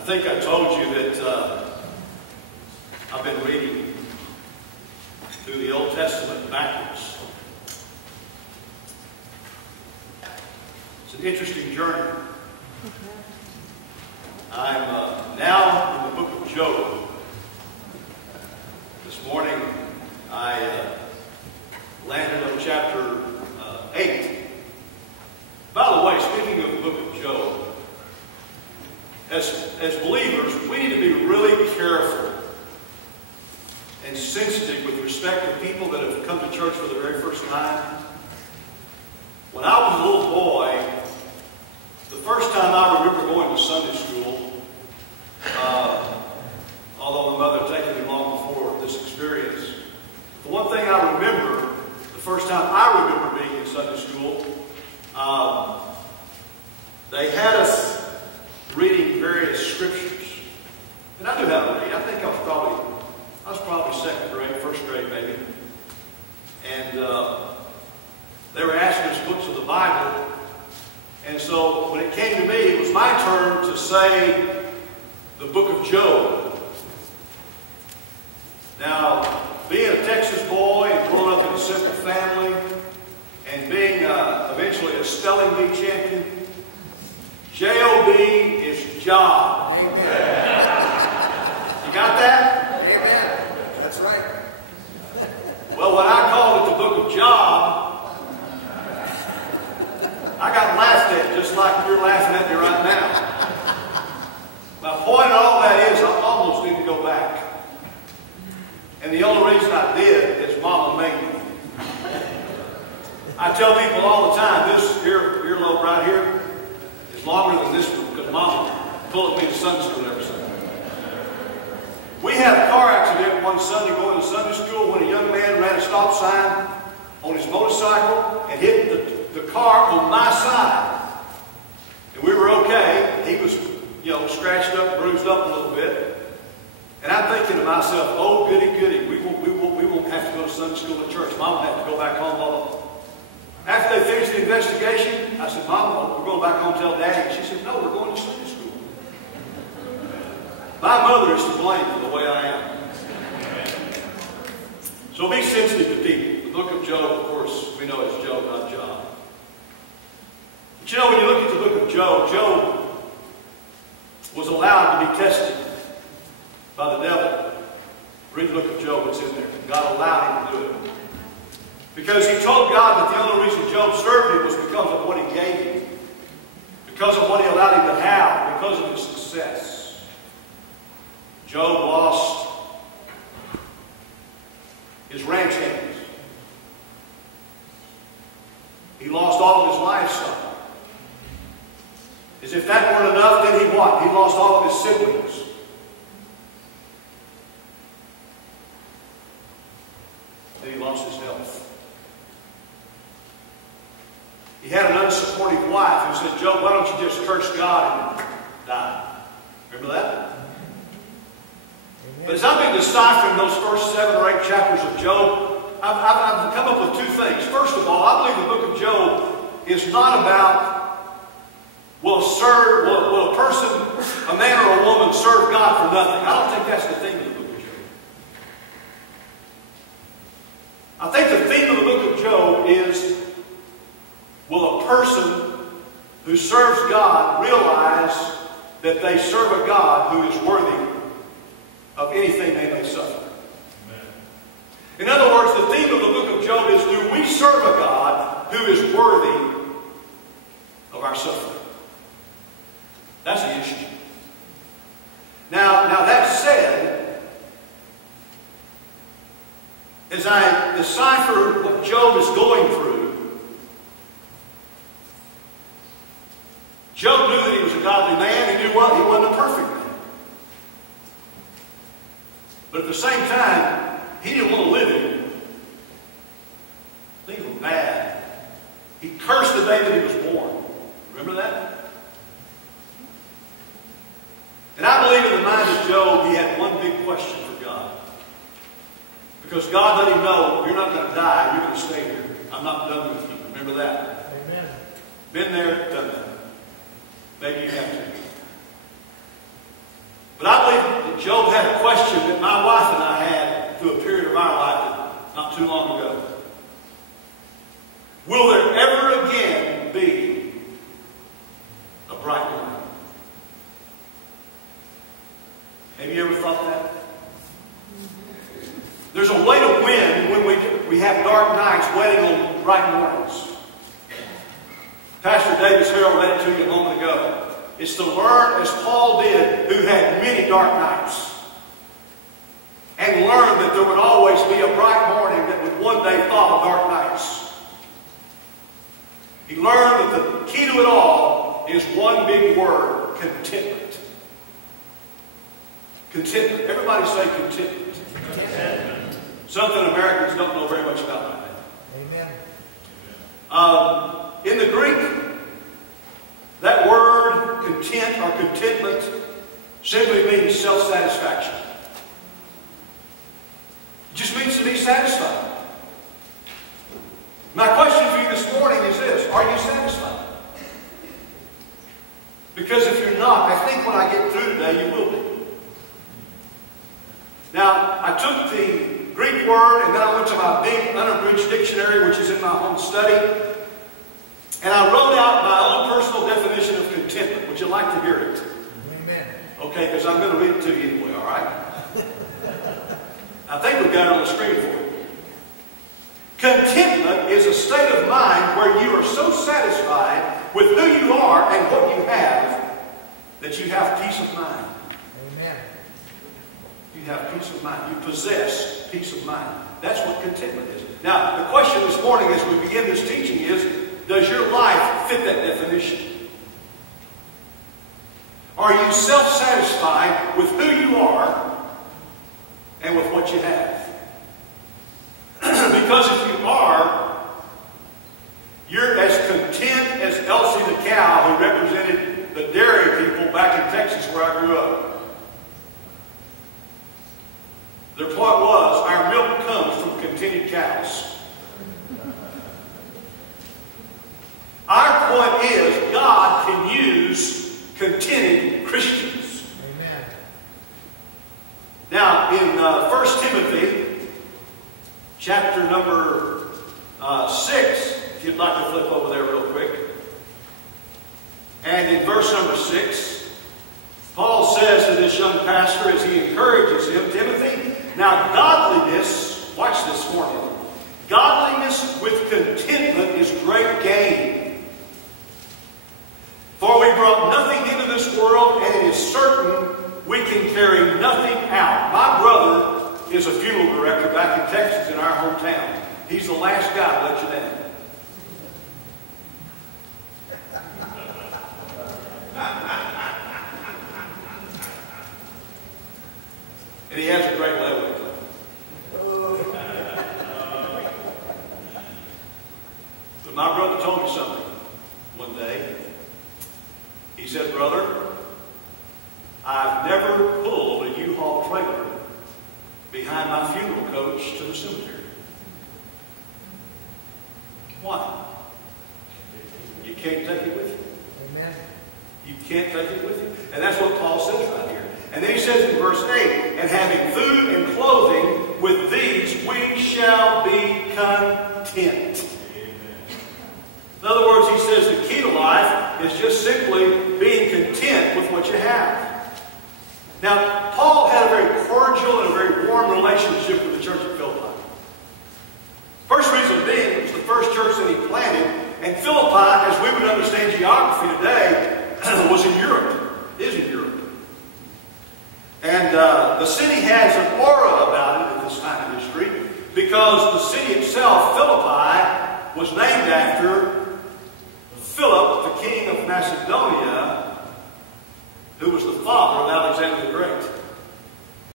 I think I told you that I've been reading through the Old Testament backwards. It's an interesting journey. I'm now in the book of Job. This morning I landed on chapter 8. By the way, speaking of the book of Job, as believers, we need to be really careful and sensitive with respect to people that have come to church for the very first time. When I was a little boy, the first time I remember going to Sunday school, although my mother had taken me long before this experience, the one thing I remember, the first time I remember being in Sunday school, they had us reading various scriptures. And I knew how to read. I think I was probably second grade, first grade maybe. And they were asking us books of the Bible. And so when it came to me, it was my turn to say the book of Job. Now, being a Texas boy and growing up in a simple family and being eventually a spelling bee champion, J-O-B is job. Amen. You got that? Amen. That's right. Well, when I called it the book of Job, I got laughed at just like you're laughing at me right now. My point in all that is I almost didn't go back. And the only reason I did is Mama made me. I tell people all the time, this earlobe right here is longer than this one because Mama pulled me to Sunday school every Sunday. We had a car accident one Sunday going to Sunday school when a young man ran a stop sign on his motorcycle and hit the car on my side. And we were okay. He was, scratched up, bruised up a little bit. And I'm thinking to myself, oh, goody, goody, we won't have to go to Sunday school at church. Mom will have to go back home. Blah, blah. After they finished the investigation, I said, Mom, we're going back home and tell Daddy. And she said, no, we're going to Sunday school. My mother is to blame for the way I am. So be sensitive to people. The book of Job, of course, we know it's Job, not Job. But when you look at the book of Job, Job was allowed to be tested by the devil. Read the book of Job, it's in there. God allowed him to do it. Because he told God that the only reason Job served him was because of what he gave him. Because of what he allowed him to have. Because of his success. Job lost his ranch hands. He lost all of his livestock. As if that weren't enough, then he what? He lost all of his siblings. Then he lost his health. He had an unsupportive wife who said, Job, why don't you just curse God and die? Remember that? Amen. But as I've been deciphering those first 7 or 8 chapters of Job, I've come up with 2 things. First of all, I believe the book of Job is not about will a person, a man or a woman, serve God for nothing. I don't think that's the theme of the book of Job. I think the theme of the book of Job is, will a person who serves God realize that they serve a God who is worthy of anything they may suffer? Amen. In other words, the theme of the book of Job is, do we serve a God who is worthy of our suffering? That's the issue. Now that said, as I decipher what Job is going through, Job knew that he was a godly man. He knew what? He wasn't a perfect man. But at the same time, he didn't want to live anymore. Things were bad. He cursed the day that he was born. Remember that? And I believe in the mind of Job, he had one big question for God. Because God let him know, you're not going to die, you're going to stay here. I'm not done with you. Remember that? Amen. Been there, done that. Maybe you have to. Job had a question that my wife and I had through a period of our life not too long ago. Will there ever again be a bright morning? Have you ever thought that? There's a way to win when we have dark nights waiting on bright mornings. Pastor Davis Harrell read it to you a moment ago. It's to learn as Paul did, who had many dark nights, and learn that there would always be a bright morning that would one day follow dark nights. He learned that the key to it all is one big word: contentment. Contentment. Everybody say contentment. Contentment. Something Americans don't know very much about right now. Amen. In the Greek, that word content or contentment simply means self-satisfaction. It just means to be satisfied. My question for you this morning is this: are you satisfied? Because if you're not, I think when I get through today, you will be. Now, I took the Greek word and then I went to my big unabridged dictionary, which is in my home study, and I wrote out my own personal definition of contentment. Would you like to hear it? Amen. Okay, because I'm going to read it to you anyway, all right? I think we've got it on the screen for you. Contentment is a state of mind where you are so satisfied with who you are and what you have that you have peace of mind. Amen. You have peace of mind. You possess peace of mind. That's what contentment is. Now, the question this morning as we begin this teaching is, does your life fit that definition? Are you self-satisfied with who you are and with what you have? Because if you are, you're as content as Elsie the cow who represented the dairy people back in Texas where I grew up. Their point was, our milk comes from contented cows. Our point is, God can use contented Christians. Amen. Now, in 1 Timothy, chapter number 6, if you'd like to flip over there real quick. And in verse number 6, Paul says to this young pastor as he encourages him, Timothy, now godliness, watch this for me, godliness with contentment is great gain. For we brought nothing into this world, and it is certain we can carry nothing out. My brother is a funeral director back in Texas in our hometown. He's the last guy to let you down. And he has a great layaway plan. But my brother told me something one day. He said, brother, I've never pulled a U-Haul trailer behind my funeral coach to the cemetery. Why? You can't take it with you. Amen. You can't take it with you. And that's what Paul says right here. And then he says in verse 8, and having food and clothing, with these we shall be content. In other words, he says the key to life is just simply being content with what you have. Now, Paul had a very cordial and a very warm relationship with the church at Philippi. First reason being, it was the first church that he planted, and Philippi, as we would understand geography today, was in Europe, is in Europe. And the city has an aura about it at this time in history because the city itself, Philippi, was named after Philip, the king of Macedonia, who was the father of Alexander the Great.